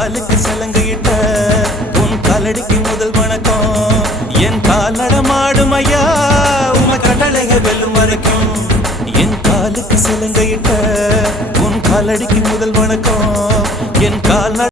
காலுக்கு சலங்கையிட்ட உன் காலடிக்கு முதல் வணக்கம் என் கால் நடமாடும் ஐயா உம கட்டளைக வெல்லும் வரைக்கும் என் காலுக்கு சலங்கையிட்ட உன் காலடிக்கு முதல் வணக்கம் என் கால்